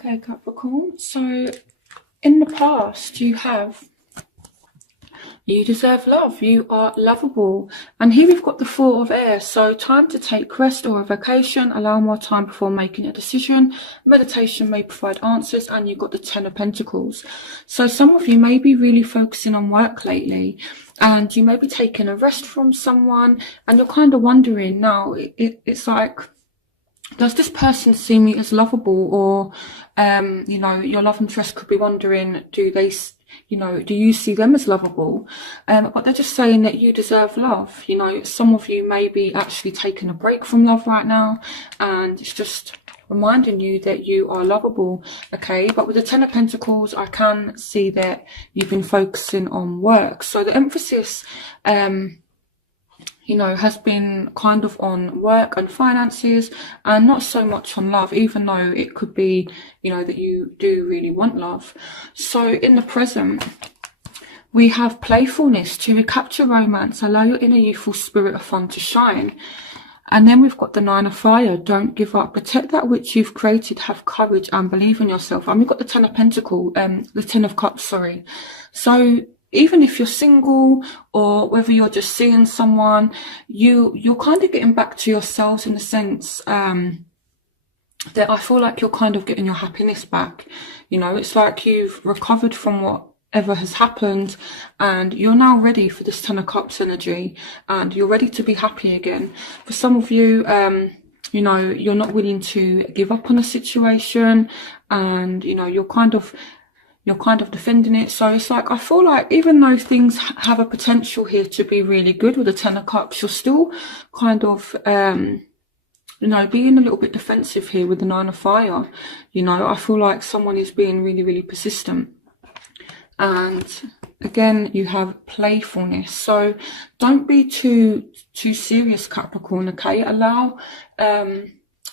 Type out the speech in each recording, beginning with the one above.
Okay, Capricorn. So in the past, you deserve love. You are lovable. And here we've got the Four of Air. So time to take rest or a vacation. Allow more time before making a decision. Meditation may provide answers. And you've got the Ten of Pentacles. So some of you may be really focusing on work lately. And you may be taking a rest from someone. And you're kind of wondering now, it's like, does this person see me as lovable? Or, your love interest could be wondering, do you see them as lovable? But they're just saying that you deserve love. Some of you may be actually taking a break from love right now, and it's just reminding you that you are lovable. Okay, but with the Ten of Pentacles, I can see that you've been focusing on work. So the emphasis, has been kind of on work and finances, and not so much on love, even though it could be, that you do really want love. So in the present, we have playfulness to recapture romance, allow your inner youthful spirit of fun to shine. And then we've got the Nine of Fire, don't give up, protect that which you've created, have courage and believe in yourself. And we've got the Ten of Pentacles, the Ten of Cups, sorry. So even if you're single, or whether you're just seeing someone, you're kind of getting back to yourselves, in the sense that I feel like you're kind of getting your happiness back. It's like you've recovered from whatever has happened, and you're now ready for this Ten of Cups energy, and you're ready to be happy again. For some of you, you're not willing to give up on a situation, and you're kind of defending it. So it's like, I feel like even though things have a potential here to be really good with the Ten of Cups, you're still kind of, being a little bit defensive here with the Nine of Fire. I feel like someone is being really, really persistent. And again, you have playfulness. So don't be too serious, Capricorn, okay? Allow,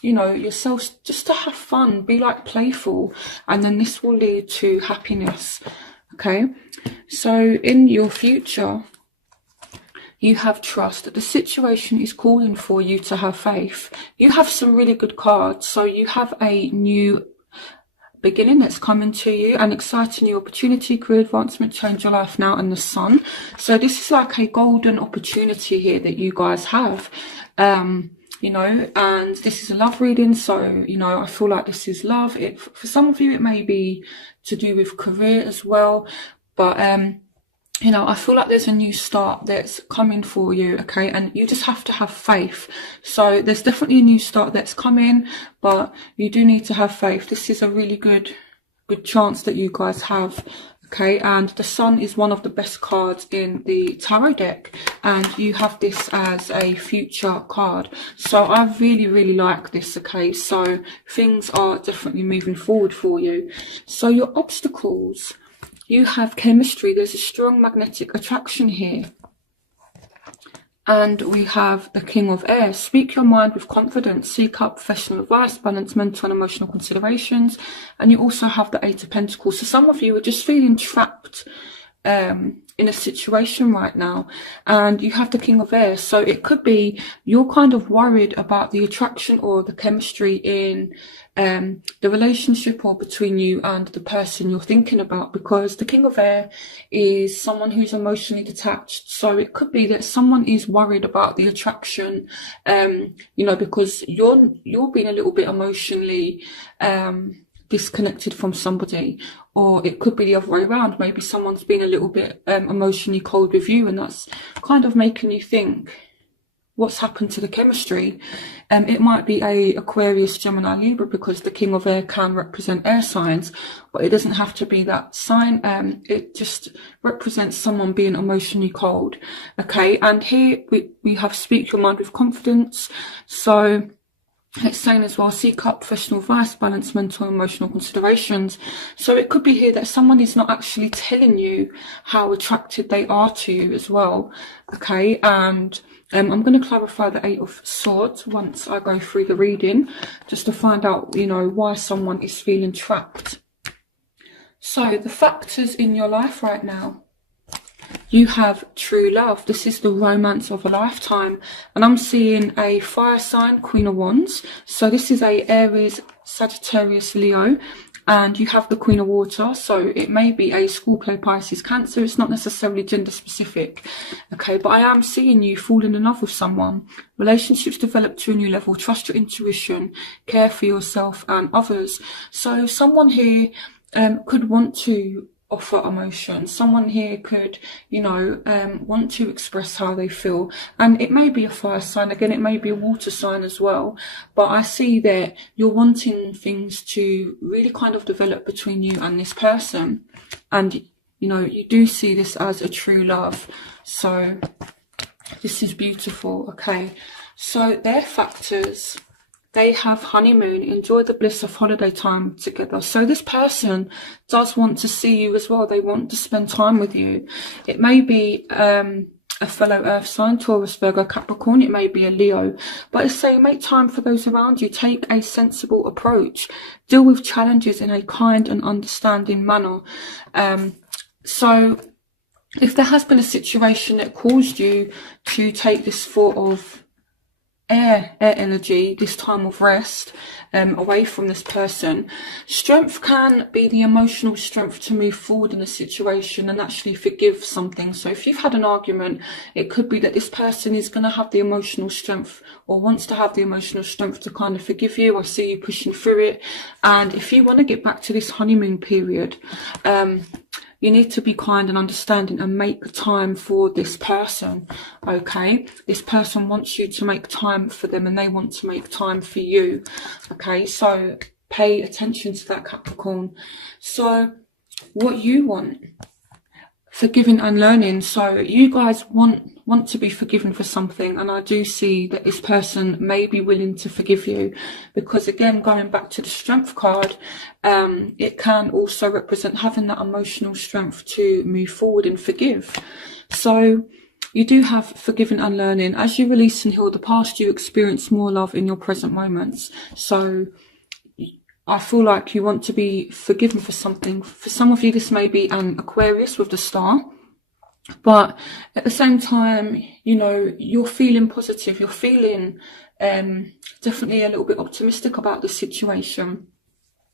yourselves just to have fun, be like playful, and then this will lead to happiness. Okay, so in your future, you have trust that the situation is calling for you to have faith. You have some really good cards. So you have a new beginning that's coming to you, an exciting new opportunity, career advancement, change your life now, and the Sun. So this is like a golden opportunity here that you guys have. And this is a love reading, so I feel like this is love. For some of you, it may be to do with career as well, but I feel like there's a new start that's coming for you, okay? And you just have to have faith. So there's definitely a new start that's coming, but you do need to have faith. This is a really good chance that you guys have. Okay, and the Sun is one of the best cards in the tarot deck, and you have this as a future card. So I really, really like this, okay? So things are definitely moving forward for you. So your obstacles, you have chemistry. There's a strong magnetic attraction here. And we have the King of Air. Speak your mind with confidence. Seek out professional advice. Balance mental and emotional considerations. And you also have the Eight of Pentacles. So some of you are just feeling trapped in a situation right now. And you have the King of Air. So it could be you're kind of worried about the attraction or the chemistry in the relationship or between you and the person you're thinking about, because the King of Air is someone who's emotionally detached. So it could be that someone is worried about the attraction, because you're being a little bit emotionally disconnected from somebody, or it could be the other way around. Maybe someone's been a little bit emotionally cold with you, and that's kind of making you think, what's happened to the chemistry? It might be a Aquarius, Gemini, Libra, because the King of Air can represent air signs, but it doesn't have to be that sign. It just represents someone being emotionally cold. Okay, and here we have speak your mind with confidence. So it's saying as well, seek out professional advice, balance mental and emotional considerations. So it could be here that someone is not actually telling you how attracted they are to you as well. Okay, and I'm going to clarify the Eight of Swords once I go through the reading, just to find out, why someone is feeling trapped. So the factors in your life right now. you have true love. This is the romance of a lifetime. And I'm seeing a fire sign, Queen of Wands. So this is a Aries, Sagittarius, Leo. And you have the Queen of Water, so it may be a Scorpio, Pisces, Cancer. It's not necessarily gender specific, okay? But I am seeing you falling in love with someone. Relationships develop to a new level. Trust your intuition. Care for yourself and others. So someone here could want to offer emotion. Someone here could, you know, want to express how they feel. And it may be a fire sign. Again, it may be a water sign as well. But I see that you're wanting things to really kind of develop between you and this person. And, you know, you do see this as a true love. So this is beautiful. Okay. So their factors. They have honeymoon, enjoy the bliss of holiday time together. So this person does want to see you as well. They want to spend time with you. It may be a fellow earth sign, Taurus, Virgo, Capricorn. It may be a Leo. But it's saying make time for those around you. Take a sensible approach. Deal with challenges in a kind and understanding manner. So if there has been a situation that caused you to take this sort of air energy, this time of rest, away from this person, strength can be the emotional strength to move forward in a situation and actually forgive something. So if you've had an argument, it could be that this person is going to have the emotional strength or wants to have the emotional strength to kind of forgive you. I see you pushing through it. And if you want to get back to this honeymoon period, you need to be kind and understanding and make time for this person, okay? This person wants you to make time for them and they want to make time for you, okay? So pay attention to that, Capricorn. So what you want, forgiving and learning. So you guys want to be forgiven for something, and I do see that this person may be willing to forgive you, because again, going back to the strength card, it can also represent having that emotional strength to move forward and forgive. So you do have forgiving and learning. As you release and heal the past, you experience more love in your present moments. So I feel like you want to be forgiven for something. For some of you, this may be an Aquarius with the star. But at the same time, you know, you're feeling positive. You're feeling definitely a little bit optimistic about the situation.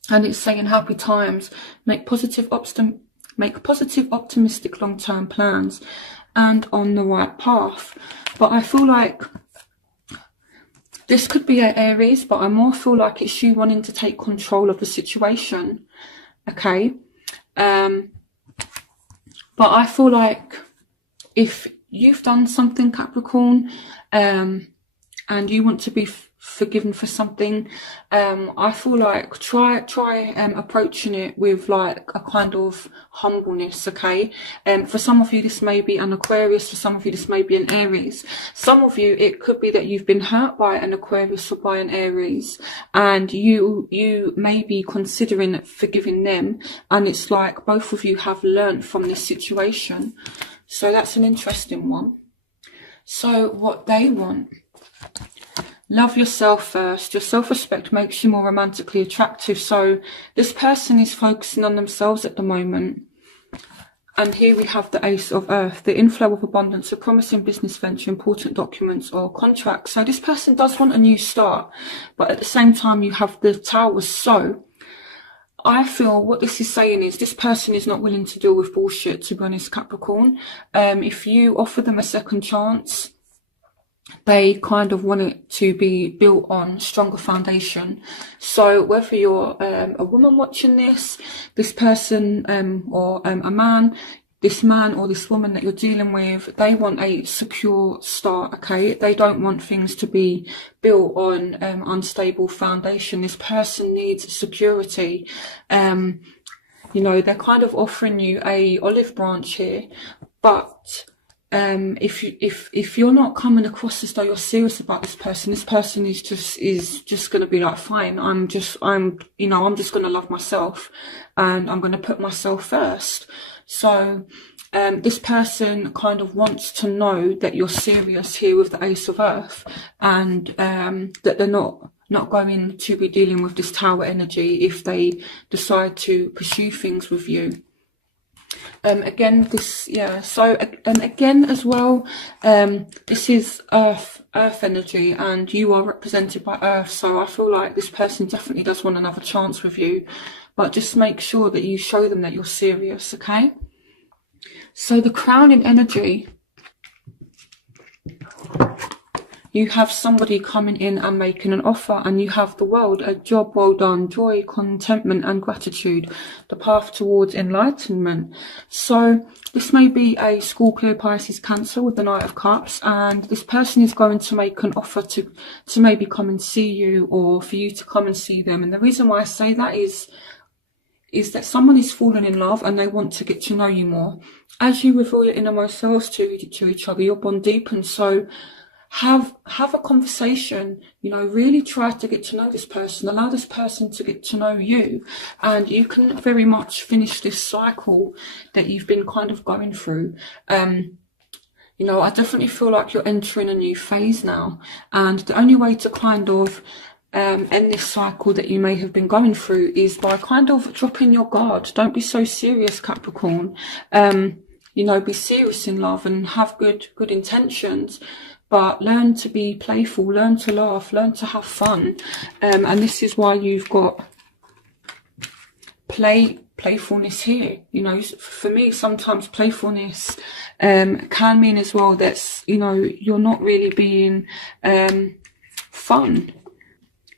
And it's saying happy times. Make positive, optimistic long-term plans and on the right path. But I feel like this could be an Aries, but I more feel like it's you wanting to take control of the situation, okay? But I feel like if you've done something, Capricorn, and you want to be forgiven for something, I feel like try approaching it with like a kind of humbleness, okay? For some of you, this may be an Aquarius. For some of you, this may be an Aries. Some of you, it could be that you've been hurt by an Aquarius or by an Aries, and you may be considering forgiving them, and it's like both of you have learned from this situation. So that's an interesting one. So what they want. Love yourself first. Your self-respect makes you more romantically attractive. So this person is focusing on themselves at the moment. And here we have the Ace of Earth, the inflow of abundance, a promising business venture, important documents or contracts. So this person does want a new start, but at the same time you have the Tower. So I feel what this is saying is this person is not willing to deal with bullshit, to be honest, Capricorn. If you offer them a second chance, they kind of want it to be built on stronger foundation. So whether you're a woman watching this person, or a man, this man or this woman that you're dealing with, they want a secure start, okay? They don't want things to be built on unstable foundation. This person needs security. You know, they're kind of offering you a olive branch here, but if you're not coming across as though you're serious about this person is just going to be like, fine, I'm just going to love myself and I'm going to put myself first. So this person kind of wants to know that you're serious here with the Ace of Earth, and that they're not going to be dealing with this Tower energy if they decide to pursue things with you. Again, this, yeah, so, and again as well, this is earth energy, and you are represented by earth, so I feel like this person definitely does want another chance with you, but just make sure that you show them that you're serious, okay? So the crowning energy, you have somebody coming in and making an offer, and you have the world, a job well done, joy, contentment and gratitude, the path towards enlightenment. So this may be a school clear Pisces Cancer with the Knight of Cups, and this person is going to make an offer to maybe come and see you, or for you to come and see them. And the reason why I say that is that someone is falling in love and they want to get to know you more. As you reveal your innermost selves to each other, your bond deepens. So have a conversation, you know, really try to get to know this person, allow this person to get to know you, and you can very much finish this cycle that you've been kind of going through. You know, I definitely feel like you're entering a new phase now, and the only way to kind of end this cycle that you may have been going through is by kind of dropping your guard. Don't be so serious, Capricorn. You know, be serious in love and have good intentions, but learn to be playful, learn to laugh, learn to have fun. And this is why you've got playfulness here. You know, for me, sometimes playfulness can mean as well that, you know, you're not really being fun.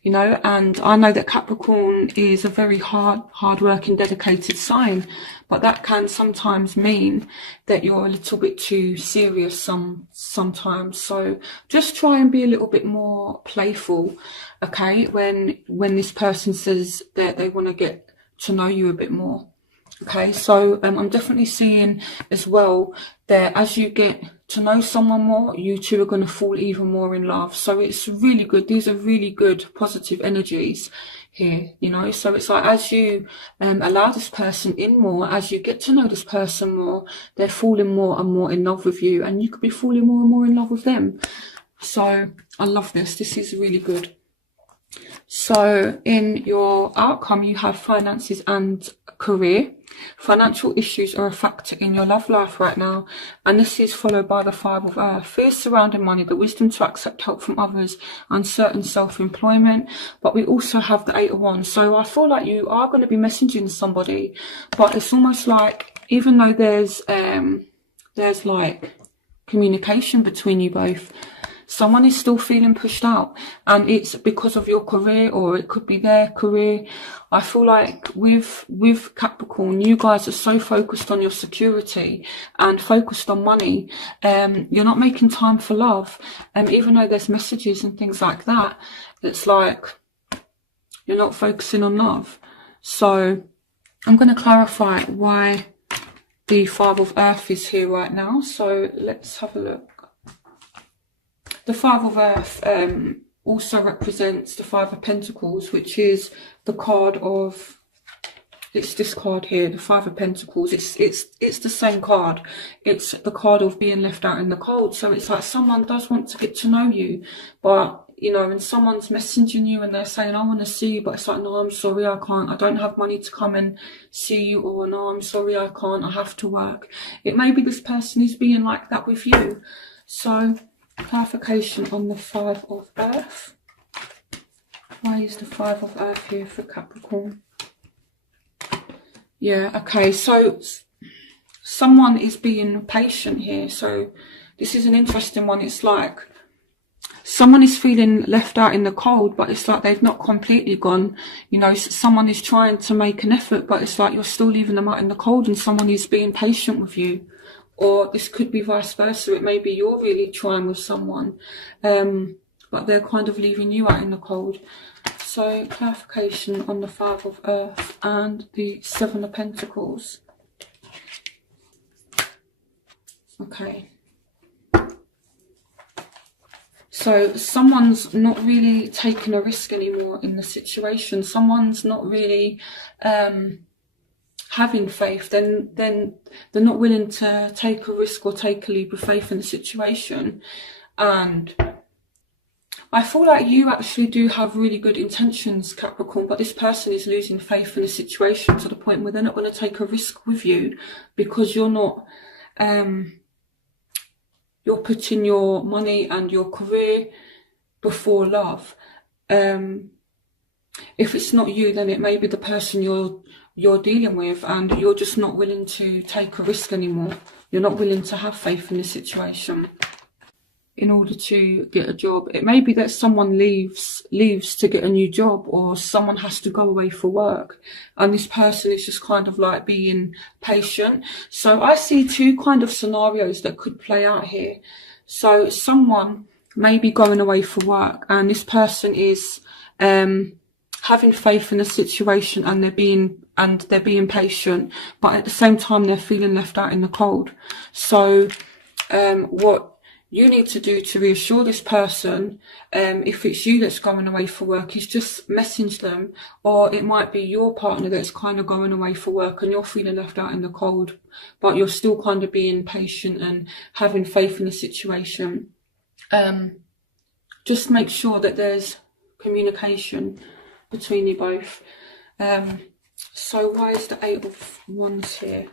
You know, and I know that Capricorn is a very hard-working, dedicated sign, but that can sometimes mean that you're a little bit too serious sometimes. So just try and be a little bit more playful, okay, when this person says that they want to get to know you a bit more. Okay, so I'm definitely seeing as well that as you get to know someone more, you two are going to fall even more in love. So it's really good. These are really good positive energies here, you know. So it's like as you allow this person in more, as you get to know this person more, they're falling more and more in love with you, and you could be falling more and more in love with them. So I love this. This is really good. So in your outcome, you have finances and career. Financial issues are a factor in your love life right now, and this is followed by the Five of Earth. Fears surrounding money, the wisdom to accept help from others, uncertain self-employment. But we also have the Eight of Wands. So I feel like you are going to be messaging somebody, but it's almost like, even though there's like communication between you both, someone is still feeling pushed out, and it's because of your career, or it could be their career. I feel like with Capricorn, you guys are so focused on your security and focused on money. You're not making time for love. Even though there's messages and things like that, it's like you're not focusing on love. So I'm going to clarify why the Five of Earth is here right now. So let's have a look. The Five of Earth also represents the Five of Pentacles, which is the card of, it's this card here, the Five of Pentacles. It's the same card. It's the card of being left out in the cold. So it's like someone does want to get to know you, but, you know, and someone's messaging you and they're saying, I want to see you, but it's like, no, I'm sorry, I can't. I don't have money to come and see you, or no, I'm sorry, I can't. I have to work. It may be this person is being like that with you. So clarification on the Five of Earth. Why is the Five of Earth here for Capricorn? Yeah, okay, so someone is being patient here. So this is an interesting one. It's like someone is feeling left out in the cold, but it's like they've not completely gone. You know, someone is trying to make an effort, but it's like you're still leaving them out in the cold, and someone is being patient with you. Or this could be vice versa. It may be you're really trying with someone, but they're kind of leaving you out in the cold. So clarification on the Five of Earth and the Seven of Pentacles. Okay. So someone's not really taking a risk anymore in the situation. Someone's not really having faith. Then they're not willing to take a risk or take a leap of faith in the situation. And I feel like you actually do have really good intentions, Capricorn, but this person is losing faith in the situation to the point where they're not going to take a risk with you because you're not, you're putting your money and your career before love. If it's not you, then it may be the person you're dealing with, and you're just not willing to take a risk anymore. You're not willing to have faith in the situation in order to get a job. It may be that someone leaves to get a new job, or someone has to go away for work, and this person is just kind of like being patient. So I see two kind of scenarios that could play out here. So someone may be going away for work, and this person is having faith in the situation, and they're being patient, but at the same time they're feeling left out in the cold. So what you need to do to reassure this person, if it's you that's going away for work, is just message them. Or it might be your partner that's kind of going away for work and you're feeling left out in the cold, but you're still kind of being patient and having faith in the situation. Just make sure that there's communication between you both. So why is the 8 of Wands here?